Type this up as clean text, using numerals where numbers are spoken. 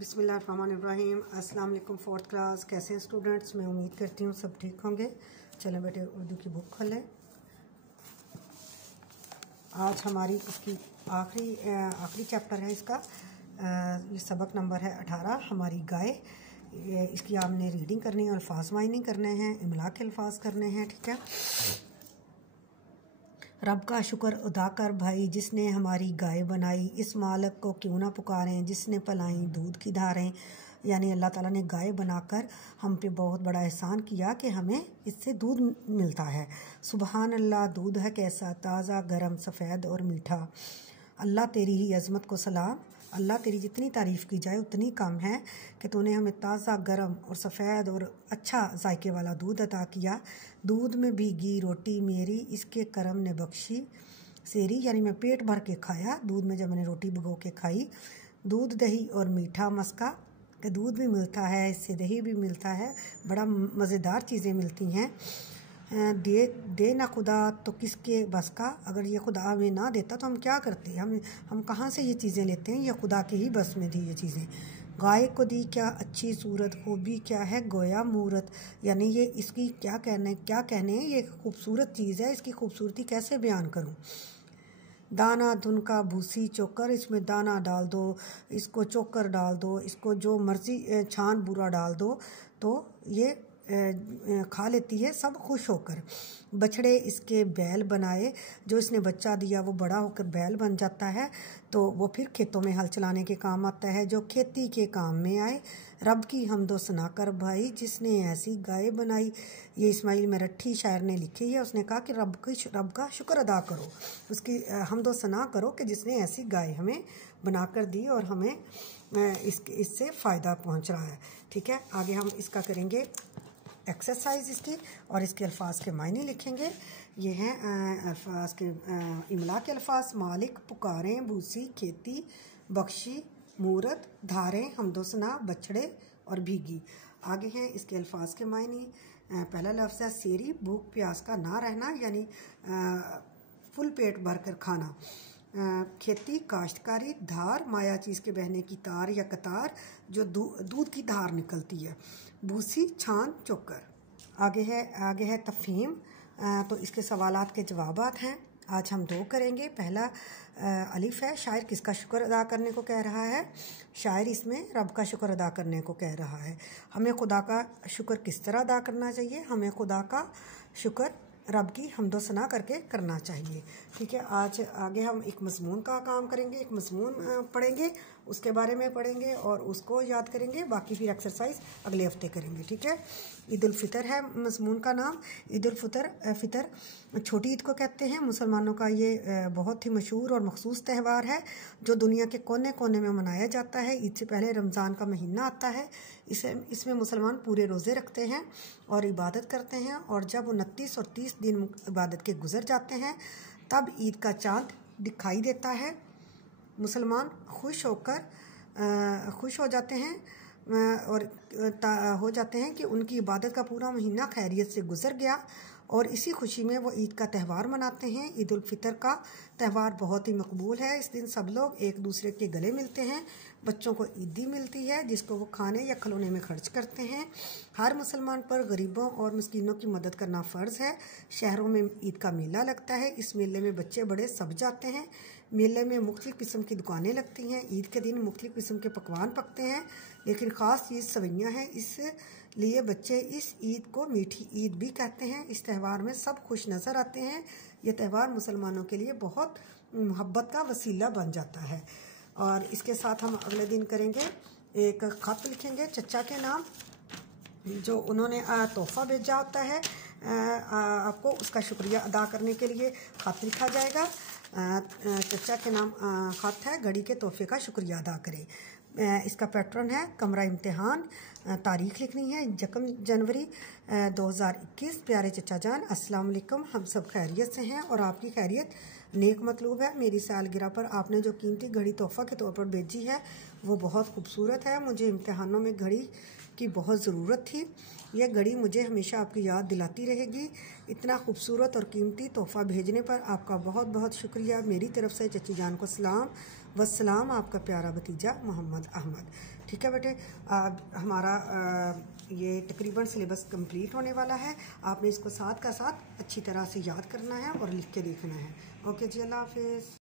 बिस्मिल्लाहिर्रहमानिर्रहीम। अस्सलाम वालेकुम। फोर्थ क्लास कैसे हैं स्टूडेंट्स? मैं उम्मीद करती हूँ सब ठीक होंगे। चलें बेटे उर्दू की बुक खोलें। आज हमारी इसकी आखिरी चैप्टर है इसका। ये सबक नंबर है 18 हमारी गाय। इसकी आपने रीडिंग करनी है, अल्फाज माइनिंग करने हैं, इमला के अल्फाज करने हैं। ठीक है। रब का शुक्र अदा कर भाई जिसने हमारी गाय बनाई, इस मालिक को क्यों ना पुकारें जिसने पलाई दूध की धारें। यानी अल्लाह ताला ने गाय बनाकर हम पे बहुत बड़ा एहसान किया कि हमें इससे दूध मिलता है। सुबहान अल्लाह, दूध है कैसा ताज़ा गरम सफ़ेद और मीठा। अल्लाह तेरी ही अज़मत को सलाम। अल्लाह तेरी जितनी तारीफ़ की जाए उतनी कम है कि तूने हमें ताज़ा गरम और सफ़ेद और अच्छा जायके वाला दूध अता किया। दूध में भीगी रोटी मेरी इसके करम ने बख्शी सेरी। यानी मैं पेट भर के खाया दूध में, जब मैंने रोटी भिगो के खाई। दूध दही और मीठा मस्का, कि दूध भी मिलता है, इससे दही भी मिलता है, बड़ा मज़ेदार चीज़ें मिलती हैं। दे ना खुदा तो किसके बस का। अगर ये खुदा हमें ना देता तो हम क्या करते? हम कहाँ से ये चीज़ें लेते हैं? ये खुदा के ही बस में थी ये चीज़ें। गाय को दी क्या अच्छी सूरत, खूबी क्या है गोया मूरत। यानी ये इसकी क्या कहने ये खूबसूरत चीज़ है, इसकी खूबसूरती कैसे बयान करूँ। दाना धुन का भूसी चोकर, इसमें दाना डाल दो, इसको चोकर डाल दो, इसको जो मर्ज़ी छान बुरा डाल दो तो ये खा लेती है सब खुश होकर। बछड़े इसके बैल बनाए, जो इसने बच्चा दिया वो बड़ा होकर बैल बन जाता है तो वो फिर खेतों में हल चलाने के काम आता है, जो खेती के काम में आए। रब की हमदो सना कर भाई जिसने ऐसी गाय बनाई। ये इस्माइल मेरठी शायर ने लिखी है। उसने कहा कि रब का शुक्र अदा करो, उसकी हमदो सना करो कि जिसने ऐसी गाय हमें बना कर दी और हमें इससे फ़ायदा पहुंच रहा है। ठीक है, आगे हम इसका करेंगे एक्सरसाइज इसकी और इसके अल्फाज के मायने लिखेंगे। ये हैं अल्फाज के इमला के अल्फाज। मालिक, पुकारें, भूसी, खेती, बख्शी, मूरत, धारें, हमदोसना, बछड़े और भीगी। आगे हैं इसके अल्फाज के मायने। पहला लफ्ज़ है सेरी, भूख प्यास का ना रहना, यानी फुल पेट भर कर खाना। खेती काश्तकारी, धार माया चीज़ के बहने की तार या कतार, जो दूध की धार निकलती है। भूसी, छान, चोकर। आगे है तफहीम। तो इसके सवालात के जवाबात हैं। आज हम 2 करेंगे। पहला अलिफ है, शायर किसका शुक्र अदा करने को कह रहा है। शायर इसमें रब का शुक्र अदा करने को कह रहा है। हमें खुदा का शुक्र किस तरह अदा करना चाहिए? हमें खुदा का शुक्र रब की हमदो सना करके करना चाहिए। ठीक है, आज आगे हम एक मज़मून का काम करेंगे, एक मज़मून पढ़ेंगे, उसके बारे में पढ़ेंगे और उसको याद करेंगे। बाकी फिर एक्सरसाइज अगले हफ्ते करेंगे। ठीक है। ईद उल फितर है मज़मून का नाम। ईद उल फितर छोटी ईद को कहते हैं। मुसलमानों का ये बहुत ही मशहूर और मखसूस त्यौहार है जो दुनिया के कोने कोने में मनाया जाता है। ईद से पहले रमज़ान का महीना आता है। इसमें मुसलमान पूरे रोज़े रखते हैं और इबादत करते हैं, और जब 29 और 30 दिन इबादत के गुजर जाते हैं तब ईद का चाँद दिखाई देता है। मुसलमान खुश हो जाते हैं और हो जाते हैं कि उनकी इबादत का पूरा महीना खैरियत से गुजर गया, और इसी खुशी में वो ईद का त्यौहार मनाते हैं। ईद उल फितर का त्यौहार बहुत ही मकबूल है। इस दिन सब लोग एक दूसरे के गले मिलते हैं। बच्चों को ईदी मिलती है जिसको वो खाने या खिलौने में खर्च करते हैं। हर मुसलमान पर गरीबों और मिस्कीनों की मदद करना फ़र्ज़ है। शहरों में ईद का मेला लगता है। इस मेले में बच्चे बड़े सब जाते हैं। मेले में मुख्तलिफ़ किस्म की दुकानें लगती हैं। ईद के दिन मुख्तलिफ़ किस्म के पकवान पकते हैं, लेकिन ख़ास चीज़ सवैयाँ हैं। इसलिए बच्चे इस ईद को मीठी ईद भी कहते हैं। इस त्यौहार में सब खुश नज़र आते हैं। ये त्यौहार मुसलमानों के लिए बहुत मोहब्बत का वसीला बन जाता है। और इसके साथ हम अगले दिन करेंगे, एक ख़त लिखेंगे चचा के नाम, जो उन्होंने तोहफ़ा भेजा होता है आपको, उसका शुक्रिया अदा करने के लिए ख़त लिखा जाएगा। चचा के नाम ख़त है, घड़ी के तोहफ़े का शुक्रिया अदा करें। इसका पैटर्न है कमरा इम्तिहान। तारीख़ लिखनी है 1 जनवरी 2021। प्यारे चचा जान, अस्सलाम वालेकुम। हम सब खैरियत से हैं और आपकी खैरियत नेक मतलूब है। मेरी सालगिरह पर आपने जो कीमती घड़ी तोहफ़ा के तौर पर भेजी है वो बहुत खूबसूरत है। मुझे इम्तिहानों में घड़ी की बहुत ज़रूरत थी। यह घड़ी मुझे हमेशा आपकी याद दिलाती रहेगी। इतना खूबसूरत और कीमती तोहफ़ा भेजने पर आपका बहुत बहुत शुक्रिया। मेरी तरफ़ से चची जान को सलाम। वस्सलाम, आपका प्यारा भतीजा मोहम्मद अहमद। ठीक है बेटे, हमारा ये तकरीबन सिलेबस कंप्लीट होने वाला है। आपने इसको साथ का साथ अच्छी तरह से याद करना है और लिख के देखना है। ओके जी, अल्लाह हाफिज़।